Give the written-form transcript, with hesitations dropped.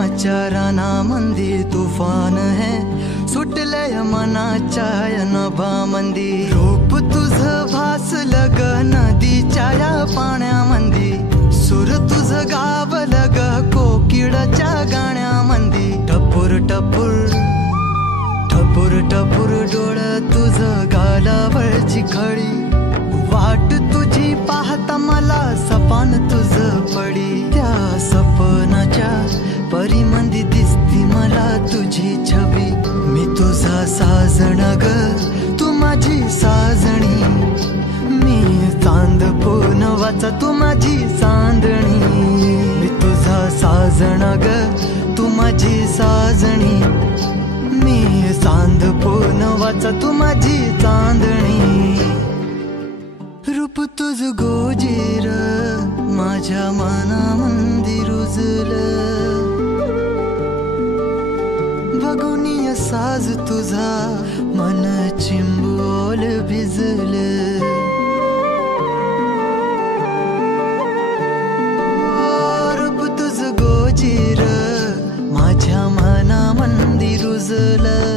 प्रेमाच्या रानामंदी तुफान है सुटलय मनाच्या नभामंदी रूप तुझं भासलं ग नदीच्या या पाण्यामंदी सूर तुझं गावलं ग कोकिळाच्या गाण्यामंदी टपूर टपूर टपूर टपूर डोळं तुझं गालावरची खळी वाट तुझी पाहता मला सपान तुझं पडी त्या सपनाच्या परिमंदी दिसती मला तुझी छबी मी तुझा साजण ग तू माझी साजणी मी चांद पूनवाचा तू माझी चांदणी मी तुझा साजण ग तू माझी साजणी मी चांद पूनवाचा तू माझी चांदणी रूप तुझ गोजीर माझ्या मनामंदी रुजलं बघुनिय साज तुझा मन चिंबोल भिजलं रूप तुझ गोजीर माझ्या मनामंदी रुजलं